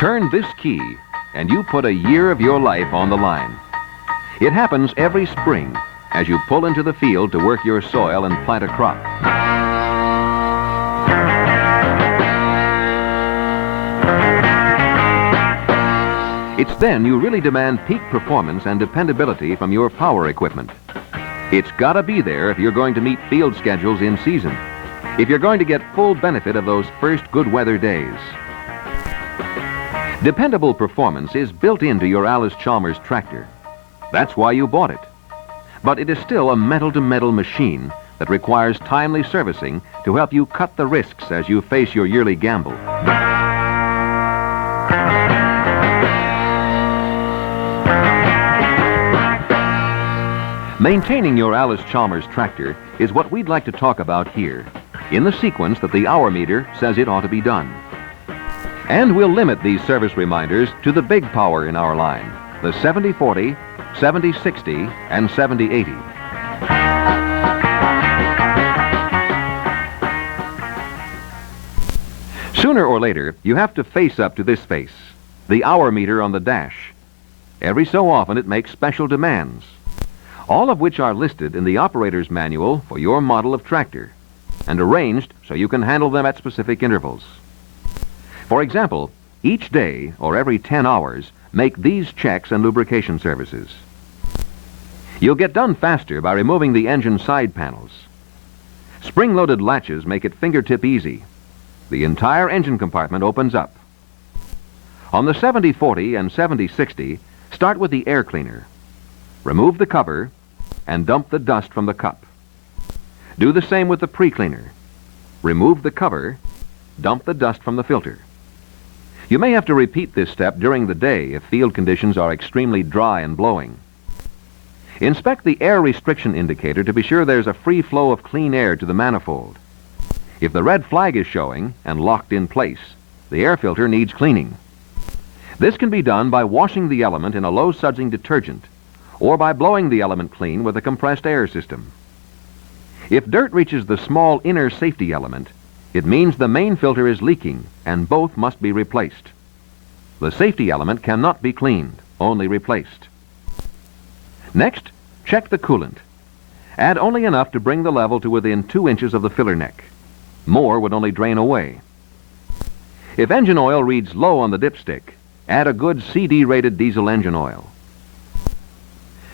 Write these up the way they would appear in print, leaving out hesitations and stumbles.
Turn this key, and you put a year of your life on the line. It happens every spring as you pull into the field to work your soil and plant a crop. It's then you really demand peak performance and dependability from your power equipment. It's got to be there if you're going to meet field schedules in season, if you're going to get full benefit of those first good weather days. Dependable performance is built into your Allis Chalmers tractor. That's why you bought it. But it is still a metal-to-metal machine that requires timely servicing to help you cut the risks as you face your yearly gamble. Maintaining your Allis Chalmers tractor is what we'd like to talk about here, in the sequence that the hour meter says it ought to be done. And we'll limit these service reminders to the big power in our line, the 70-40, 70-60, and 70-80. Sooner or later, you have to face up to this face, the hour meter on the dash. Every so often it makes special demands, all of which are listed in the operator's manual for your model of tractor and arranged so you can handle them at specific intervals. For example, each day or every 10 hours, make these checks and lubrication services. You'll get done faster by removing the engine side panels. Spring-loaded latches make it fingertip easy. The entire engine compartment opens up. On the 70-40 and 70-60, start with the air cleaner. Remove the cover and dump the dust from the cup. Do the same with the pre-cleaner. Remove the cover, dump the dust from the filter. You may have to repeat this step during the day if field conditions are extremely dry and blowing. Inspect the air restriction indicator to be sure there's a free flow of clean air to the manifold. If the red flag is showing and locked in place, the air filter needs cleaning. This can be done by washing the element in a low-sudsing detergent or by blowing the element clean with a compressed air system. If dirt reaches the small inner safety element, it means the main filter is leaking and both must be replaced. The safety element cannot be cleaned, only replaced. Next, check the coolant. Add only enough to bring the level to within 2 inches of the filler neck. More would only drain away. If engine oil reads low on the dipstick, add a good CD-rated diesel engine oil.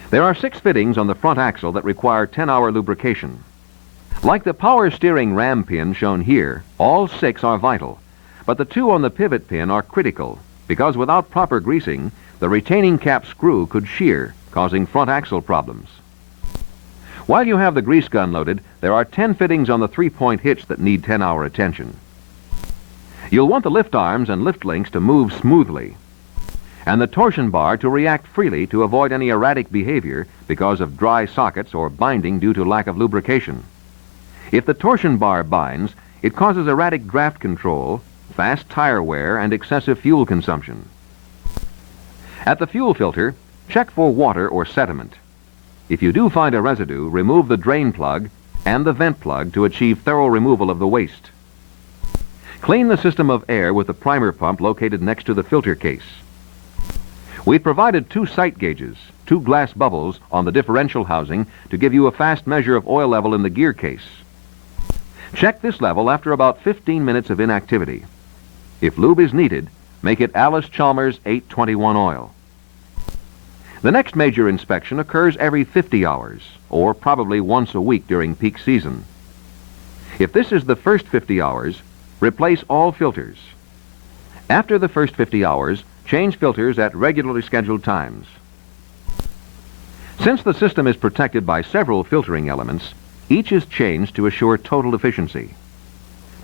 There are 6 fittings on the front axle that require 10-hour lubrication. Like the power steering ram pin shown here, all 6 are vital, but the 2 on the pivot pin are critical because without proper greasing, the retaining cap screw could shear, causing front axle problems. While you have the grease gun loaded, there are 10 fittings on the 3-point hitch that need 10-hour attention. You'll want the lift arms and lift links to move smoothly, and the torsion bar to react freely to avoid any erratic behavior because of dry sockets or binding due to lack of lubrication. If the torsion bar binds, it causes erratic draft control, fast tire wear, and excessive fuel consumption. At the fuel filter, check for water or sediment. If you do find a residue, remove the drain plug and the vent plug to achieve thorough removal of the waste. Clean the system of air with the primer pump located next to the filter case. We've provided 2 sight gauges, 2 glass bubbles on the differential housing to give you a fast measure of oil level in the gear case. Check this level after about 15 minutes of inactivity. If lube is needed, make it Allis Chalmers 821 oil. The next major inspection occurs every 50 hours, or probably once a week during peak season. If this is the first 50 hours, replace all filters. After the first 50 hours, change filters at regularly scheduled times. Since the system is protected by several filtering elements, each is changed to assure total efficiency.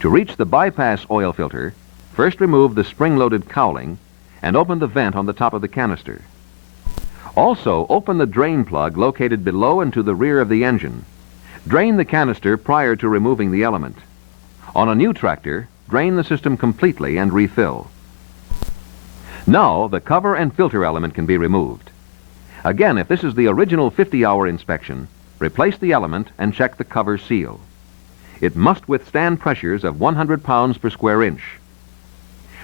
To reach the bypass oil filter, first remove the spring-loaded cowling and open the vent on the top of the canister. Also, open the drain plug located below and to the rear of the engine. Drain the canister prior to removing the element. On a new tractor, drain the system completely and refill. Now, the cover and filter element can be removed. Again, if this is the original 50-hour inspection, replace the element and check the cover seal. It must withstand pressures of 100 pounds per square inch.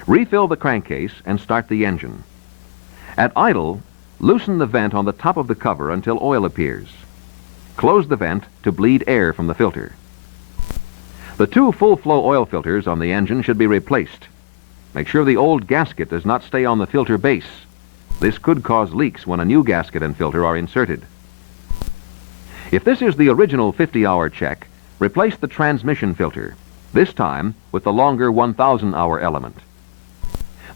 Refill the crankcase and start the engine. At idle, loosen the vent on the top of the cover until oil appears. Close the vent to bleed air from the filter. The two full-flow oil filters on the engine should be replaced. Make sure the old gasket does not stay on the filter base. This could cause leaks when a new gasket and filter are inserted. If this is the original 50-hour check, replace the transmission filter, this time with the longer 1,000-hour element.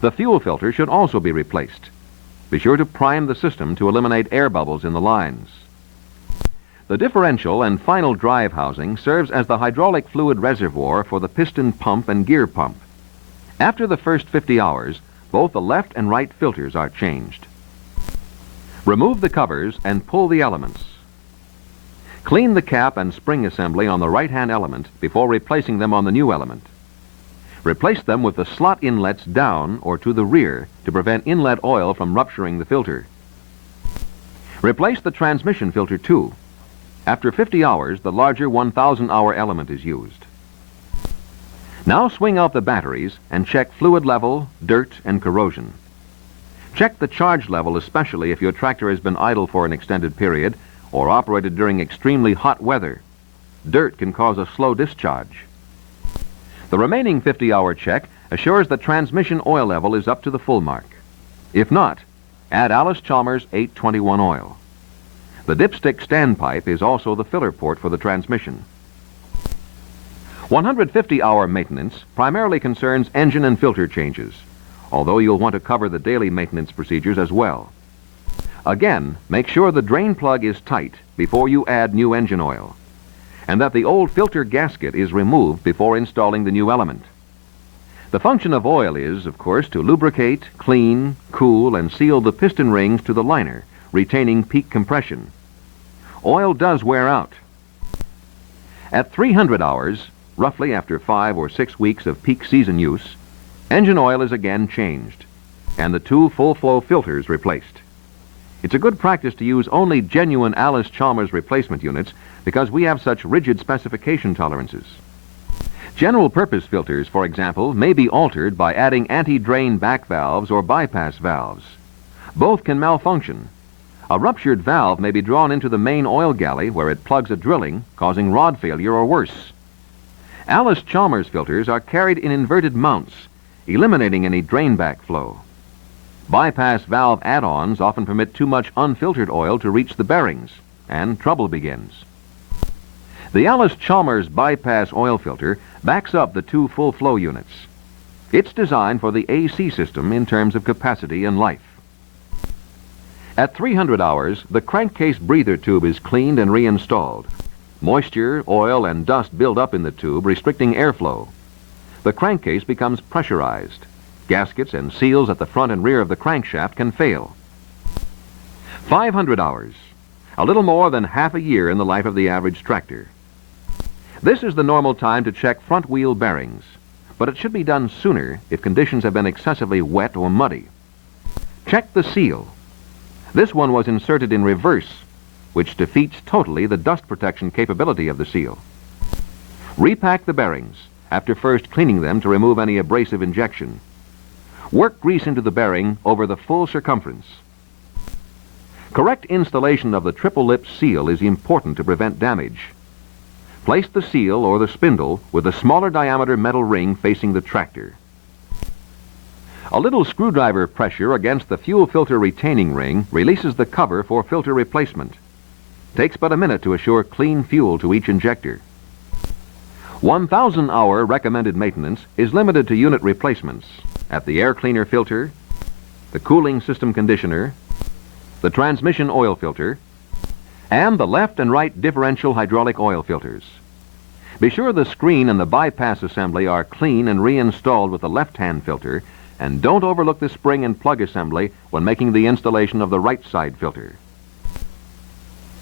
The fuel filter should also be replaced. Be sure to prime the system to eliminate air bubbles in the lines. The differential and final drive housing serves as the hydraulic fluid reservoir for the piston pump and gear pump. After the first 50 hours, both the left and right filters are changed. Remove the covers and pull the elements. Clean the cap and spring assembly on the right-hand element before replacing them on the new element. Replace them with the slot inlets down or to the rear to prevent inlet oil from rupturing the filter. Replace the transmission filter too. After 50 hours, the larger 1,000-hour element is used. Now swing out the batteries and check fluid level, dirt, and corrosion. Check the charge level, especially if your tractor has been idle for an extended period or operated during extremely hot weather. Dirt can cause a slow discharge. The remaining 50-hour check assures the transmission oil level is up to the full mark. If not, add Allis Chalmers 821 oil. The dipstick standpipe is also the filler port for the transmission. 150-hour maintenance primarily concerns engine and filter changes, although you'll want to cover the daily maintenance procedures as well. Again, make sure the drain plug is tight before you add new engine oil, and that the old filter gasket is removed before installing the new element. The function of oil is, of course, to lubricate, clean, cool, and seal the piston rings to the liner, retaining peak compression. Oil does wear out. At 300 hours, roughly after 5 or 6 weeks of peak season use, engine oil is again changed, and the two full-flow filters replaced. It's a good practice to use only genuine Allis Chalmers replacement units because we have such rigid specification tolerances. General-purpose filters, for example, may be altered by adding anti-drain back valves or bypass valves. Both can malfunction. A ruptured valve may be drawn into the main oil galley where it plugs a drilling, causing rod failure or worse. Allis Chalmers filters are carried in inverted mounts, eliminating any drain back flow. Bypass valve add-ons often permit too much unfiltered oil to reach the bearings, and trouble begins. The Allis Chalmers bypass oil filter backs up the two full-flow units. It's designed for the AC system in terms of capacity and life. At 300 hours, the crankcase breather tube is cleaned and reinstalled. Moisture, oil, and dust build up in the tube, restricting airflow. The crankcase becomes pressurized. Gaskets and seals at the front and rear of the crankshaft can fail. 500 hours, a little more than half a year in the life of the average tractor. This is the normal time to check front wheel bearings, but it should be done sooner if conditions have been excessively wet or muddy. Check the seal. This one was inserted in reverse, which defeats totally the dust protection capability of the seal. Repack the bearings after first cleaning them to remove any abrasive injection. Work grease into the bearing over the full circumference. Correct installation of the triple lip seal is important to prevent damage. Place the seal or the spindle with a smaller diameter metal ring facing the tractor. A little screwdriver pressure against the fuel filter retaining ring releases the cover for filter replacement. Takes but a minute to assure clean fuel to each injector. 1,000-hour recommended maintenance is limited to unit replacements at the air cleaner filter, the cooling system conditioner, the transmission oil filter, and the left and right differential hydraulic oil filters. Be sure the screen and the bypass assembly are clean and reinstalled with the left-hand filter, and don't overlook the spring and plug assembly when making the installation of the right side filter.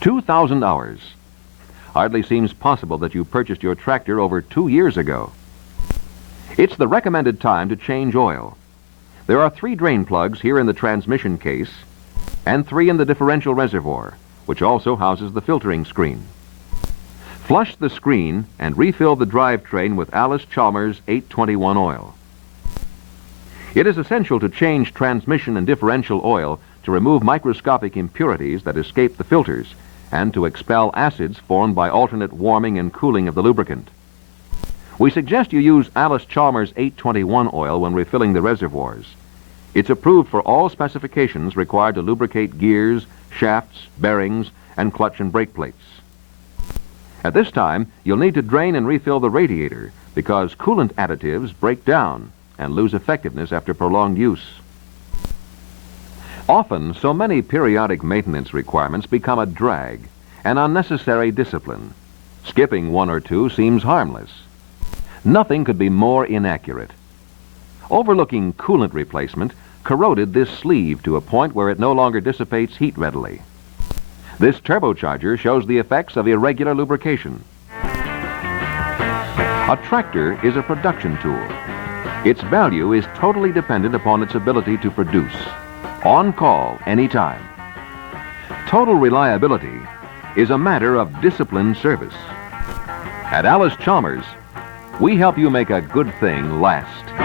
2,000 hours. Hardly seems possible that you purchased your tractor over 2 years ago. It's the recommended time to change oil. There are 3 drain plugs here in the transmission case and 3 in the differential reservoir, which also houses the filtering screen. Flush the screen and refill the drivetrain with Allis Chalmers 821 oil. It is essential to change transmission and differential oil to remove microscopic impurities that escape the filters and to expel acids formed by alternate warming and cooling of the lubricant. We suggest you use Allis Chalmers 821 oil when refilling the reservoirs. It's approved for all specifications required to lubricate gears, shafts, bearings, and clutch and brake plates. At this time, you'll need to drain and refill the radiator because coolant additives break down and lose effectiveness after prolonged use. Often, so many periodic maintenance requirements become a drag, an unnecessary discipline. Skipping one or two seems harmless. Nothing could be more inaccurate. Overlooking coolant replacement corroded this sleeve to a point where it no longer dissipates heat readily. This turbocharger shows the effects of irregular lubrication. A tractor is a production tool. Its value is totally dependent upon its ability to produce, on call, anytime. Total reliability is a matter of disciplined service. At Allis Chalmers, we help you make a good thing last.